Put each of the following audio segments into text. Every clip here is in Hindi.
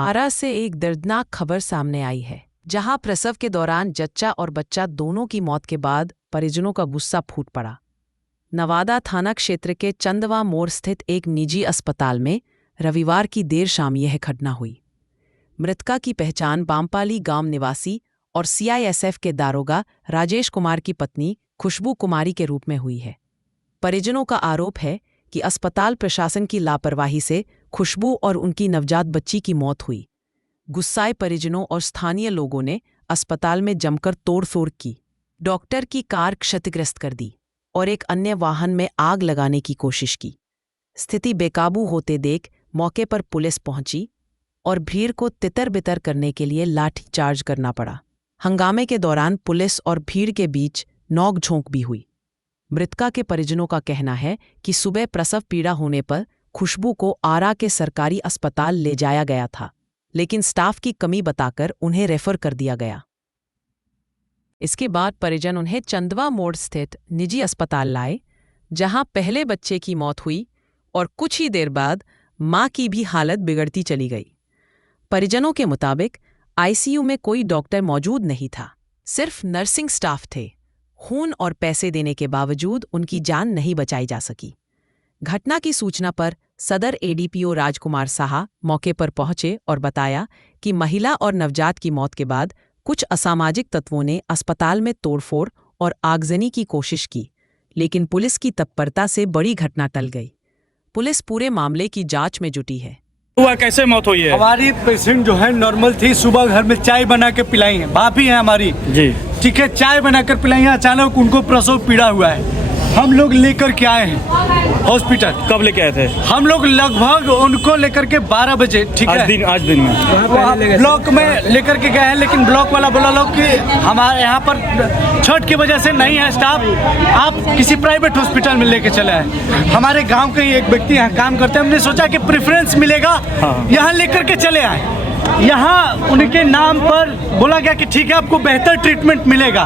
आरा से एक दर्दनाक खबर सामने आई है, जहां प्रसव के दौरान जच्चा और बच्चा दोनों की मौत के बाद परिजनों का गुस्सा फूट पड़ा। नवादा थाना क्षेत्र के चंदवा मोड़ स्थित एक निजी अस्पताल में रविवार की देर शाम यह घटना हुई। मृतका की पहचान बामपाली गांव निवासी और सीआईएसएफ के दारोगा राजेश कुमार की पत्नी खुशबू कुमारी के रूप में हुई है। परिजनों का आरोप है कि अस्पताल प्रशासन की लापरवाही से खुशबू और उनकी नवजात बच्ची की मौत हुई। गुस्साए परिजनों और स्थानीय लोगों ने अस्पताल में जमकर तोड़फोड़ की, डॉक्टर की कार क्षतिग्रस्त कर दी और एक अन्य वाहन में आग लगाने की कोशिश की। स्थिति बेकाबू होते देख मौके पर पुलिस पहुंची और भीड़ को तितर-बितर करने के लिए लाठीचार्ज करना पड़ा। हंगामे के दौरान पुलिस और भीड़ के बीच नोक-झोंक भी हुई। मृतका के परिजनों का कहना है कि सुबह प्रसव पीड़ा होने पर खुशबू को आरा के सरकारी अस्पताल ले जाया गया था, लेकिन स्टाफ की कमी बताकर उन्हें रेफर कर दिया गया। इसके बाद परिजन उन्हें चंदवा मोड़ स्थित निजी अस्पताल लाए, जहां पहले बच्चे की मौत हुई और कुछ ही देर बाद मां की भी हालत बिगड़ती चली गई। परिजनों के मुताबिक आईसीयू में कोई डॉक्टर मौजूद नहीं था, सिर्फ नर्सिंग स्टाफ थे। खून और पैसे देने के बावजूद उनकी जान नहीं बचाई जा सकी। घटना की सूचना पर सदर एडीपीओ राजकुमार साहा मौके पर पहुंचे और बताया कि महिला और नवजात की मौत के बाद कुछ असामाजिक तत्वों ने अस्पताल में तोड़फोड़ और आगजनी की कोशिश की, लेकिन पुलिस की तत्परता से बड़ी घटना टल गई। पुलिस पूरे मामले की जांच में जुटी है। हुआ कैसे मौत हुई है? हमारी पेशेंट जो है नॉर्मल थी, सुबह घर में चाय बना के पिलाई है, भाभी है हमारी जी, ठीक है, चाय बनाकर पिलाई है। अचानक उनको प्रसव पीड़ा हुआ है, हम लोग लेकर के आए हैं हॉस्पिटल। कब लेके आए थे? हम लोग लगभग उनको लेकर के 12 बजे, ठीक है, आज दिन में ब्लॉक में लेकर के गए हैं, लेकिन ब्लॉक वाला बोला लोग कि हमारे यहाँ पर छठ की वजह से नहीं है स्टाफ, आप किसी प्राइवेट हॉस्पिटल में लेके चले आए। हमारे गांव के ही एक व्यक्ति यहाँ काम करते हैं, हमने सोचा कि प्रेफरेंस मिलेगा, यहाँ लेकर के चले आए। यहाँ उनके नाम पर बोला गया कि ठीक है आपको बेहतर ट्रीटमेंट मिलेगा।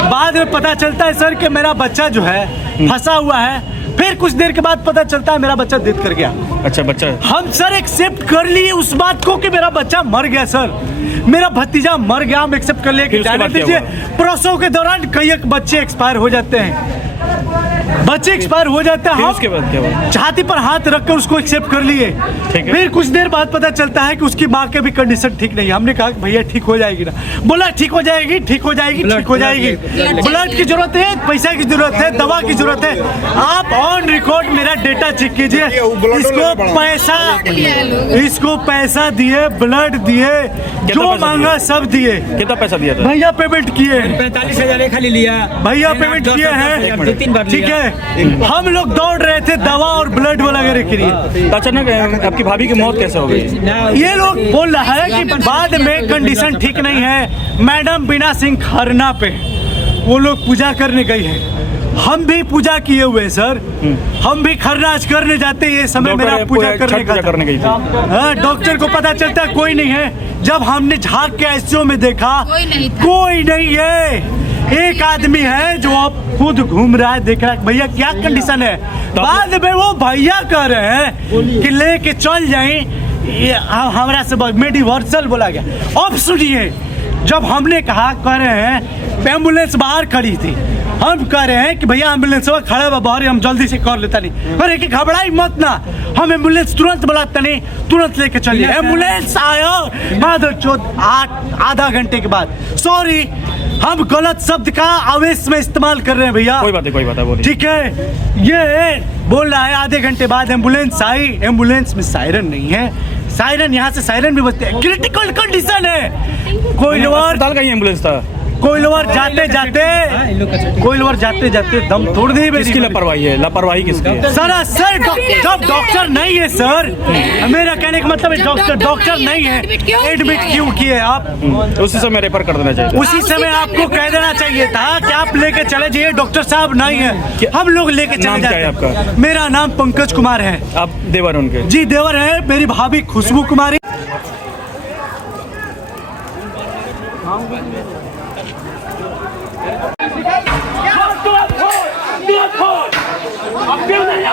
बाद में पता चलता है सर कि मेरा बच्चा जो है फंसा हुआ है। फिर कुछ देर के बाद पता चलता है मेरा बच्चा डेथ कर गया। अच्छा, बच्चा हम सर एक्सेप्ट कर लिए उस बात को कि मेरा बच्चा मर गया, सर मेरा भतीजा मर गया, हम एक्सेप्ट कर लिए कि जाने दीजिए। प्रसव के दौरान कई बच्चे एक्सपायर हो जाते हैं, बच्चे एक्सपायर हो जाते हैं। उसके बाद क्या हुआ? छाती पर हाथ रखकर उसको एक्सेप्ट कर लिए। फिर कुछ देर बाद पता चलता है कि उसकी माँ की भी कंडीशन ठीक नहीं है। हमने कहा कि भैया ठीक हो जाएगी ना, बोला ठीक हो जाएगी, ठीक हो जाएगी, ठीक हो जाएगी। ब्लड की जरूरत है, पैसा की जरूरत है, दवा की जरूरत है। आप ऑन रिकॉर्ड मेरा डेटा चेक कीजिए। इसको पैसा दिए, ब्लड दिए, जो मांगा सब दिए। कितना पैसा दिया था? भैया पेमेंट किए 45,000 खाली लिया, भैया पेमेंट किए हैं, ठीक है। हम लोग दौड़ रहे थे दवा और ब्लड वगैरह के लिए। अचानक आपकी भाभी की मौत कैसे हो गई? ये लोग बोल रहा है कि बाद में कंडीशन ठीक नहीं है। मैडम बीना सिंह खरना पे वो लोग पूजा करने गई है, हम भी पूजा किए हुए सर, हम भी खरनाज करने जाते हैं। ये समय मेरा पूजा करने गई थी। हाँ, डॉक्टर को पता चलता है कोई नहीं है। जब हमने झांक के आईसीयू में देखा कोई नहीं है, एक आदमी है जो अब खुद घूम रहा है, देख रहा है भैया क्या कंडीशन है। बाद में वो भैया कह रहे हैं कि लेके चल जाए, हमारा से मेडिवर्सल बोला गया। अब सुनिए, जब हमने कहा कह रहे हैं एम्बुलेंस बाहर खड़ी थी, हम कह रहे हैं कि भैया एम्बुलेंस खड़ा हुआ बाहर, हम जल्दी से कर लेता नहीं। अरे कि घबराई मत ना, हम एम्बुलेंस तुरंत बुलाते नहीं, तुरंत लेके चलिए। एम्बुलेंस आया माधव चौथ आधा घंटे के बाद। सॉरी, हम गलत शब्द का आवेश में इस्तेमाल कर रहे हैं भैया। कोई बात है, बोलिए। ठीक है, ये बोल रहा है आधे घंटे बाद एम्बुलेंस आई। एम्बुलेंस में सायरन नहीं है, सायरन यहाँ से सायरन भी बजते हैं, क्रिटिकल कंडीशन है। कोइलवर अस्पताल का ही एम्बुलेंस था। कोइलवर जाते जाते दम तोड़ दी। किसकी लापरवाही है? लापरवाही किसकी है? सर जब डॉक्टर नहीं है सर, मेरा कहने का मतलब है डॉक्टर नहीं है, एडमिट क्यों किए आप? उसी समय रेफर कर देना चाहिए। उसी समय आपको कह देना चाहिए था कि आप लेके चले जाइए, डॉक्टर साहब नहीं है, हम लोग लेके चले जाते हैं। आपका? मेरा नाम पंकज कुमार है। आप देवर उनके? जी, देवर है। मेरी भाभी खुशबू कुमारी। क्यों नहीं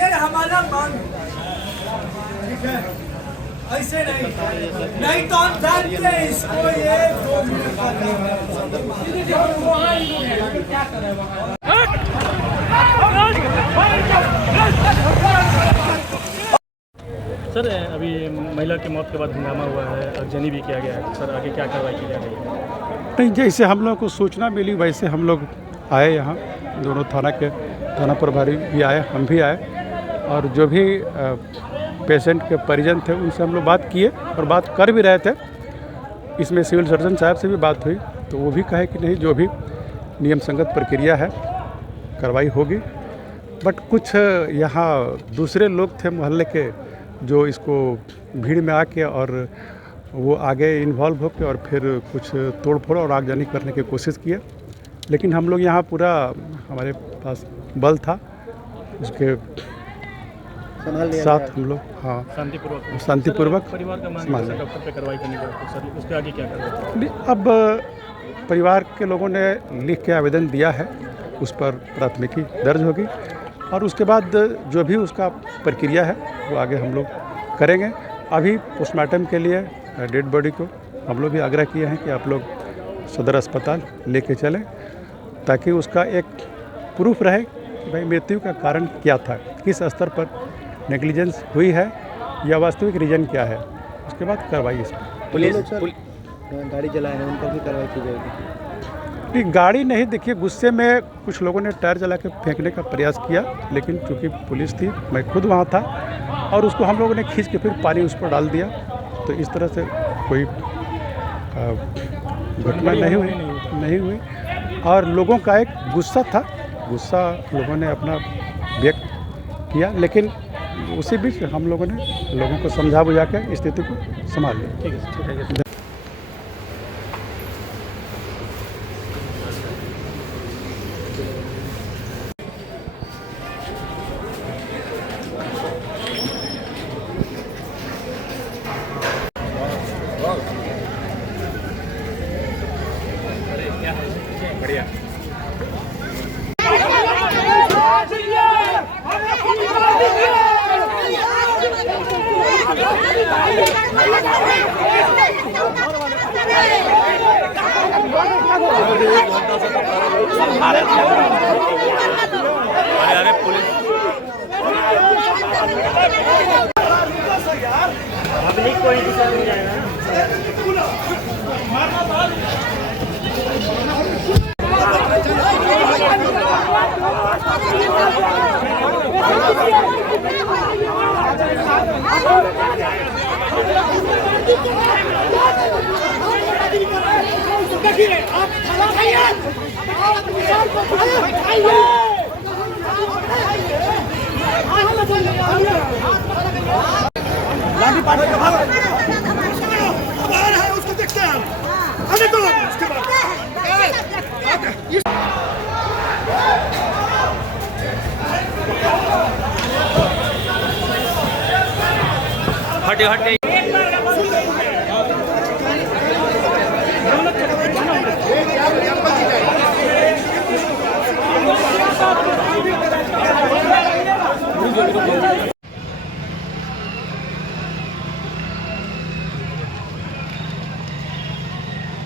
ये हमारा मांग, ठीक है, ऐसे नहीं तो हम जानते हैं इसको ये 2 मिनट का काम सर अभी महिला की मौत के बाद हंगामा हुआ है, अगजनी भी किया गया है, सर आगे क्या कार्रवाई की जा रही है? नहीं, जैसे हम लोग को सूचना मिली वैसे हम लोग आए यहाँ, दोनों थाना प्रभारी भी आए, हम भी आए, और जो भी पेशेंट के परिजन थे उनसे हम लोग बात किए और बात कर भी रहे थे। इसमें सिविल सर्जन साहब से भी बात हुई तो वो भी कहे कि नहीं, जो भी नियम संगत प्रक्रिया है कार्रवाई होगी। बट कुछ यहाँ दूसरे लोग थे मोहल्ले के जो इसको भीड़ में आके और वो आगे इन्वॉल्व होकर और फिर कुछ तोड़ फोड़ और आगजनी करने की कोशिश किए, लेकिन हम लोग यहाँ पूरा हमारे पास बल था, उसके साथ हम लोग शांतिपूर्वक परिवार का मांग है डॉक्टर पे कार्रवाई करने का, सर उसके आगे क्या कार्रवाई? अब परिवार के लोगों ने लिख के आवेदन दिया है, उस पर प्राथमिकी दर्ज होगी और उसके बाद जो भी उसका प्रक्रिया है वो आगे हम लोग करेंगे। अभी पोस्टमार्टम के लिए डेड बॉडी को हम लोग भी आग्रह किए हैं कि आप लोग सदर अस्पताल लेके चलें, ताकि उसका एक प्रूफ रहे कि भाई मृत्यु का कारण क्या था, किस स्तर पर नेग्लिजेंस हुई है या वास्तविक रीजन क्या है, उसके बाद कार्रवाई इस पर। पुलिस गाड़ी चलाए हैं, उन पर भी कार्रवाई की जाएगी? नहीं, गाड़ी नहीं, देखिए गुस्से में कुछ लोगों ने टायर जला के फेंकने का प्रयास किया, लेकिन चूँकि पुलिस थी, मैं खुद वहाँ था और उसको हम लोगों ने खींच के फिर पानी उस पर डाल दिया, तो इस तरह से कोई घटना नहीं हुई। और लोगों का एक गुस्सा था, गुस्सा लोगों ने अपना व्यक्त किया, लेकिन उसी बीच हम लोगों ने लोगों को समझा बुझा के स्थिति को संभाल लिया। ठीक है। बढ़िया। अरे पुलिस पब्लिक को इंतजार हो जाएगा ना। उसको देखते हैं अभी तो उसके बाद हटे हटे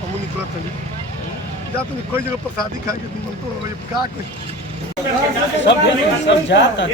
हम निकला था जा तो कोई जगह प्रसादी खा के निमन तो हो का कोई सब जाता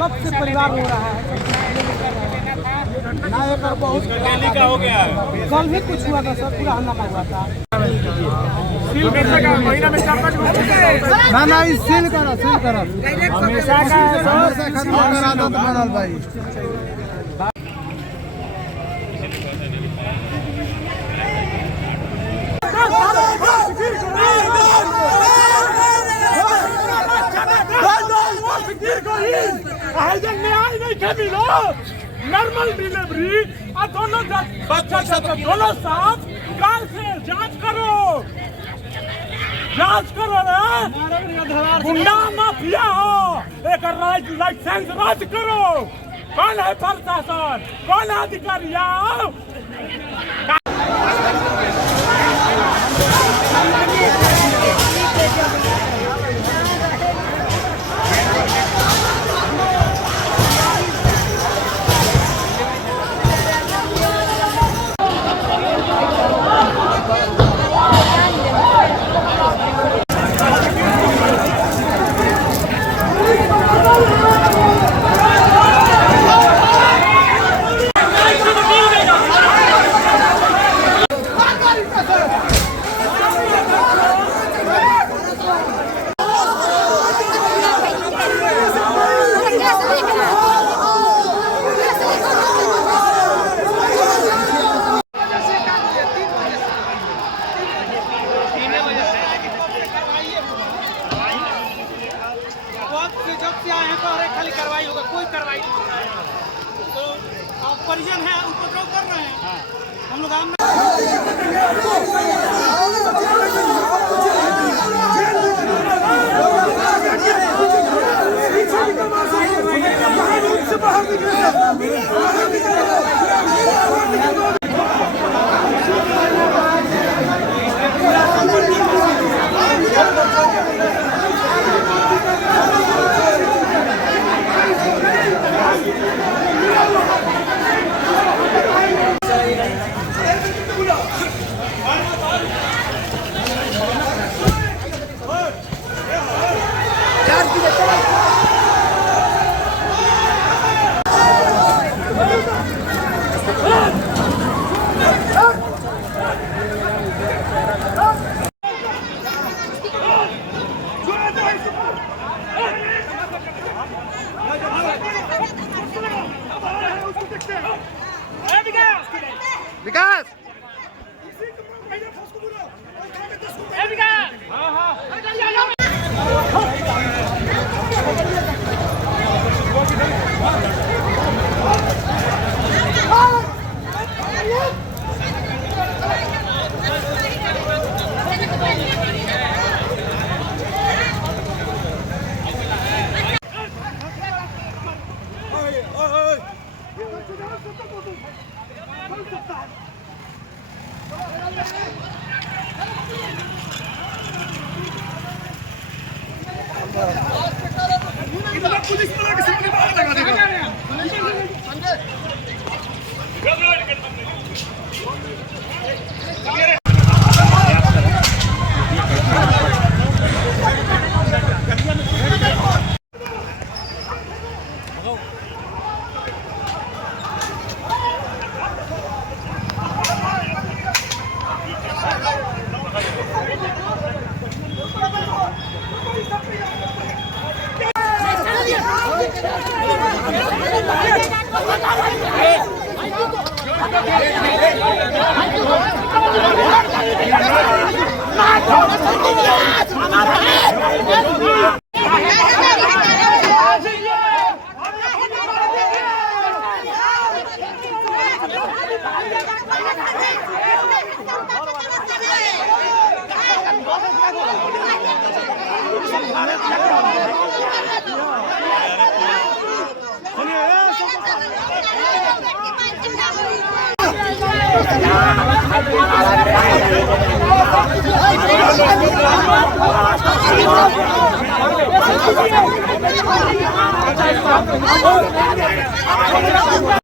सबसे परिवार हो रहा है ना एक बहुत दिल्ली का हो गया कल भी कुछ हुआ था सर पूरा हंगामा हुआ था ना सील करा हमेशा खत्म करा दो मनोल भाई नॉर्मल डिलीवरी और दोनों बच्चा दोनों साथ काल से जांच करो रे गुंडा माफिया हो एक लाइसेंस रद्द करो कौन है प्रशासन कौन है अधिकारी आओ विकास Thank you.